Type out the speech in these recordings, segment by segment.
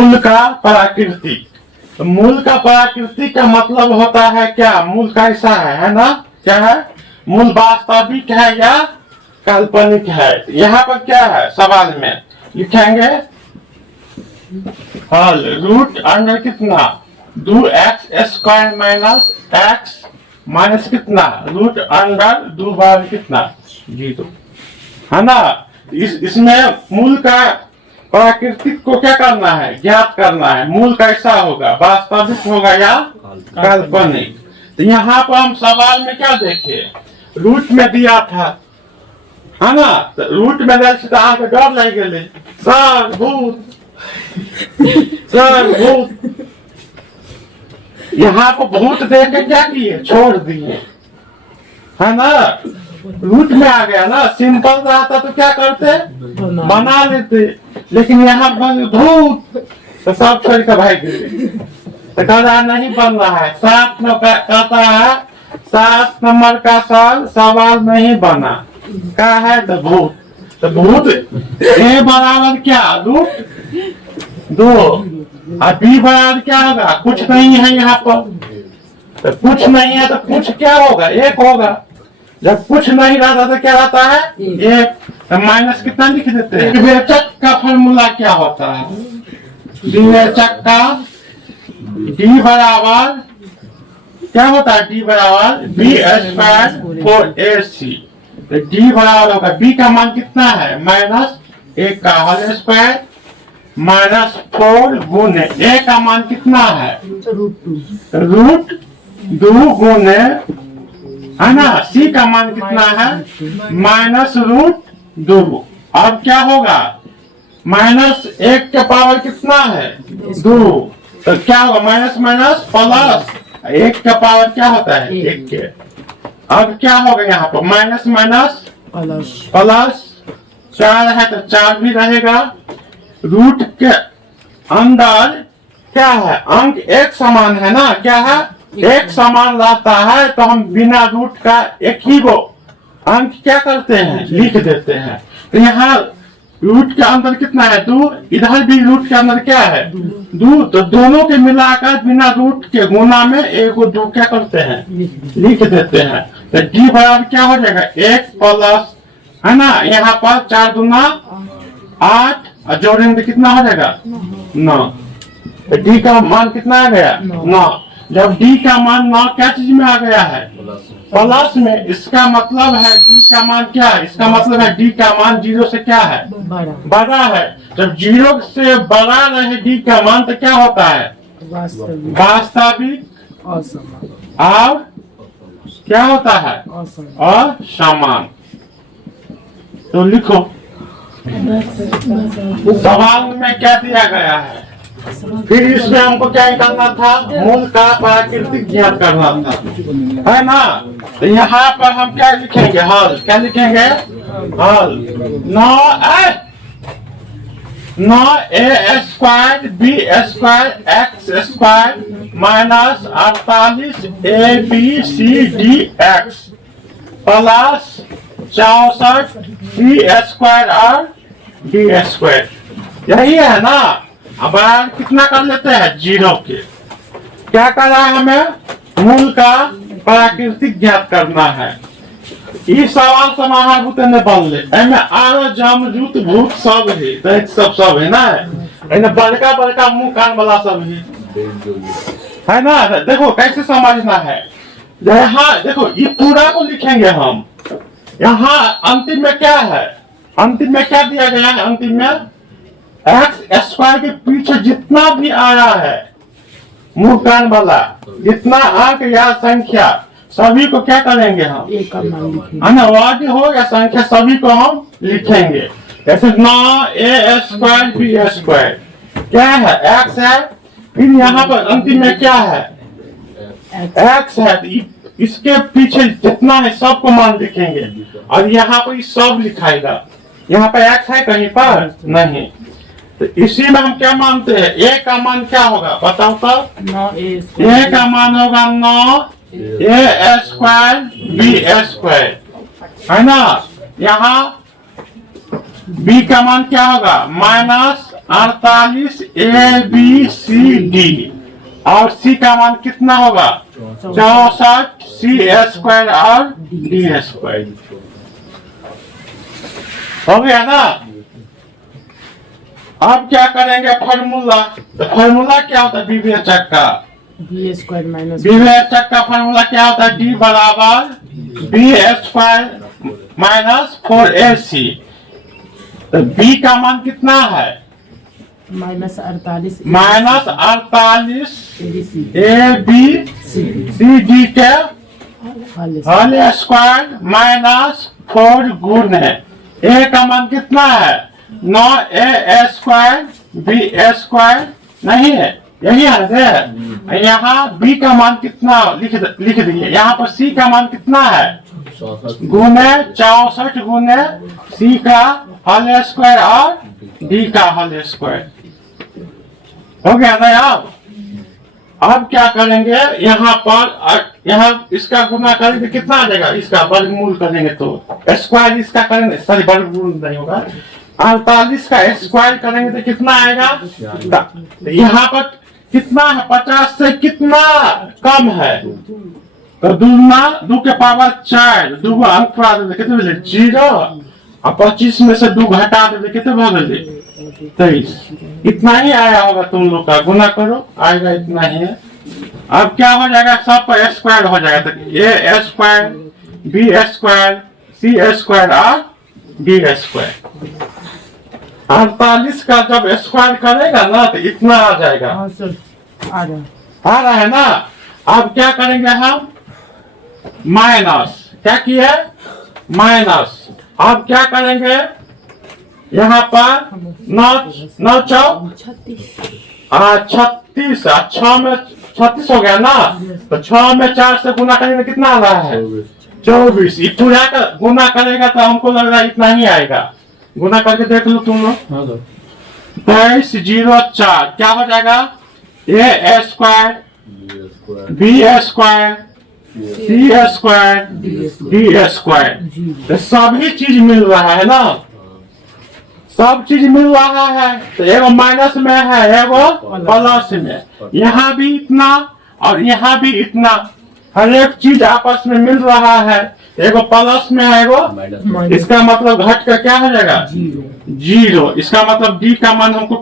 मूल का प्राकृतिक। तो मूल का प्राकृतिक का मतलब होता है क्या? मूल कैसा है ना? क्या है? मूल वास्तविक है या काल्पनिक है? यहाँ पर क्या है सवाल में लिखेंगे हल रूट अंडर कितना 2x² माइनस x माइनस कितना रूट अंडर 2 बार कितना 0 है ना। इसमें मूल का प्राकृतिक को क्या करना है? ज्ञात करना है। मूल कैसा होगा? वास्तविक होगा या काल्पनिक? तो यहाँ पर हम सवाल में क्या देखे? रूट में दिया था है ना। तो रूट में अहाँके डर लग गए सर भूत सर भूत। यहाँ को भूत देख के क्या किए? छोड़ दिए है ना। रूट में आ गया ना। सिंपल रहता तो क्या करते? बना लेते। लेकिन यहाँ बन भूत तो सब छोड़ के भाग गए। तो कह रहा नहीं बन रहा है। 7 नंबर कहता है 7 नंबर का सवाल नहीं बना। क्या है? तो भूत। तो भूत ए बराबर क्या रूट 2 और बी बराबर क्या होगा? कुछ नहीं है यहाँ पर। तो कुछ नहीं है तो कुछ क्या होगा? 1 होगा। जब कुछ नहीं रहता तो क्या रहता है? 1। तो माइनस कितना लिख देते हैं? विवेचक का फॉर्मूला क्या होता है? विवेचक का डी बराबर क्या होता है? डी बराबर b² 4ac। तो डी बराबर होगा बी का मान कितना है? -1 का होल स्क्वायर -4 गुने ए का मान कितना है? रूट 2 गुने है ना। सी का मान कितना है? -√2। अब क्या होगा? -1 के पावर कितना है? 2। तो क्या होगा? माइनस माइनस प्लस 1 का पावर क्या होता है? 1 के। अब क्या होगा यहाँ पर? माइनस माइनस प्लस 4 है तो 4 भी रहेगा। रूट के अंदर क्या है? अंक एक समान है ना। क्या है? एक समान रहता है तो हम बिना रूट का एक ही वो अंक क्या करते हैं? लिख देते हैं। तो यहाँ रूट के अंदर कितना है? 2। इधर भी रूट के अंदर क्या है? 2। तो दोनों के मिलाकर बिना रूट के गुना में 1 को 2 क्या करते हैं? लिख देते हैं। तो डी बराबर क्या हो जाएगा? 1 प्लस है ना। यहाँ पर 4 दूना 8 और जोड़ेंगे कितना हो जाएगा? 9। तो डी का मान कितना आ गया? 9। जब डी का मान 9 क्या चीज में आ गया है? प्लस में। इसका मतलब है डी का मान क्या है? इसका मतलब है डी का मान 0 से क्या है? बड़ा है। जब 0 से बड़ा रहे डी का मान तो क्या होता है? वास्तविक और क्या होता है? असमान। तो लिखो सवाल में क्या दिया गया है। फिर इसमें हमको क्या करना था? मूल का प्राकृतिक ज्ञात करना था है ना। तो यहाँ पर हम क्या लिखेंगे? हल। क्या लिखेंगे? हल 9a² b² x² minus 48 abcdx plus 64 b² और d²। यही है ना। अब कितना कर लेते हैं? 0 के। क्या करना है हमें? मूल का प्राकृतिक ज्ञात करना है। इस सवाल से महाभूत ने बनले आरो जमजूत भूत सब है। तो सब है ना। बड़का बड़का मुंह कान वाला सब है ना। देखो कैसे समझना है। यहाँ देखो ये पूरा को लिखेंगे हम। यहाँ अंतिम में क्या है? अंतिम में क्या दिया गया है? अंतिम में x² के पीछे जितना भी आया है मुंह कान वाला जितना अंक या संख्या सभी को क्या करेंगे हम? अनवादी हो या संख्या सभी को हम लिखेंगे। जैसे 9a² b² क्या है? x है। फिर यहाँ पर अंतिम में क्या है? x है। इसके पीछे जितना है सबको मान लिखेंगे और यहाँ पर सब लिखाएगा। यहाँ पे x है कहीं पर नहीं। तो इसी में हम क्या मानते हैं? a का मान क्या होगा? बताओ तो। a का मान होगा 9a² b² है ना। यहाँ b का मान क्या होगा? 48 ABCD और C का मान कितना होगा 64 C² और D²। हो गया ना। अब क्या करेंगे फॉर्मूला, तो फॉर्मूला क्या होता है विभेदक का, विभेदक का फॉर्मूला क्या होता है D बराबर B² माइनस 4AC। तो B का मान कितना है -48 ABCD के होल स्क्वायर माइनस 4 गुण है। A का मान कितना है 9A² B² नहीं है, यही है। यहाँ B का मान कितना लिख दिए, यहाँ पर C का मान कितना है गुने 64 गुने C का होल स्क्वायर और D का होल स्क्वायर। हो गया ना। अब क्या करेंगे यहाँ पर, यहाँ इसका गुना करेंगे कितना आ जाएगा, इसका वर्गमूल करेंगे तो स्क्वायर इसका करेंगे, सॉरी वर्गमूल नहीं होगा, 48 का स्क्वायर करेंगे तो कितना आएगा, तो यहाँ पर कितना है 50 से कितना कम है, तो दूना 2 के पावर 4, 2 अंक कितने मिले 0 और 25 में से 2 घटा देते कितने भागे 23। इतना ही आया होगा तुम लोग का, गुना करो आएगा इतना ही है। अब क्या हो जाएगा सब पर स्क्वायर हो जाएगा, तो A² B² C² और D²। 48 का जब स्क्वायर करेगा ना तो इतना आ जाएगा, आ रहा है ना। अब क्या करेंगे हम माइनस, क्या किया माइनस, अब क्या करेंगे यहाँ पर 9 चौक 36, 6 में 36 हो गया ना, तो 6 में 4 से गुना करेंगे कितना आ रहा है 24। पूरा कर गुना करेगा तो हमको लग रहा है इतना ही आएगा, गुना करके देख लो तुम लोग। 23 0 4 क्या हो जाएगा A² B² C² D²। तो सभी चीज मिल रहा है ना, सब चीज मिल रहा है। तो एगो माइनस में है एगो प्लस में, यहाँ भी इतना और यहाँ भी इतना, हर एक चीज आपस में मिल रहा है। एगो प्लस में है एगो, इसका मतलब घट का क्या हो जाएगा 0। इसका मतलब D का मान हमको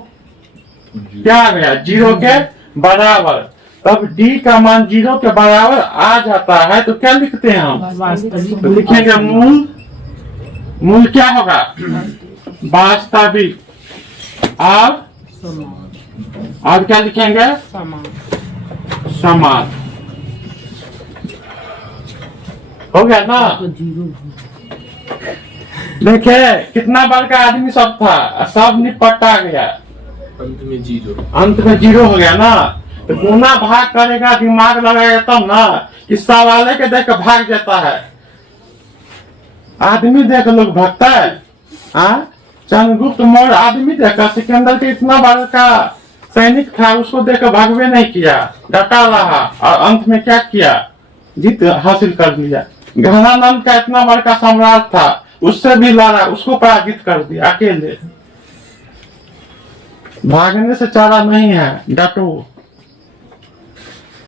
क्या आ गया 0 के बराबर। तब D का मान 0 के बराबर आ जाता है तो क्या लिखते हैं हम, तो लिखेंगे मूल क्या होगा वास्तविक, और क्या लिखेंगे समान। हो गया ना। देखिए कितना बार का आदमी सब था, सब निपटा गया, अंत में जीरो हो गया ना। तो गुना भाग करेगा दिमाग लगाएगा तब ना, इस सवाले के देख भाग जाता है आदमी, देख लोग भागता है। चंद्रगुप्त मौर्य आदमी देखा, सिकंदर के इतना बड़ा का सैनिक था, उसको देखकर भागवे नहीं किया, डटा रहा और अंत में क्या किया जीत हासिल कर लिया। घनानंद का इतना बड़ा का सम्राट था, उससे भी लड़ा, उसको पराजित कर दिया अकेले। भागने से चारा नहीं है, डटो।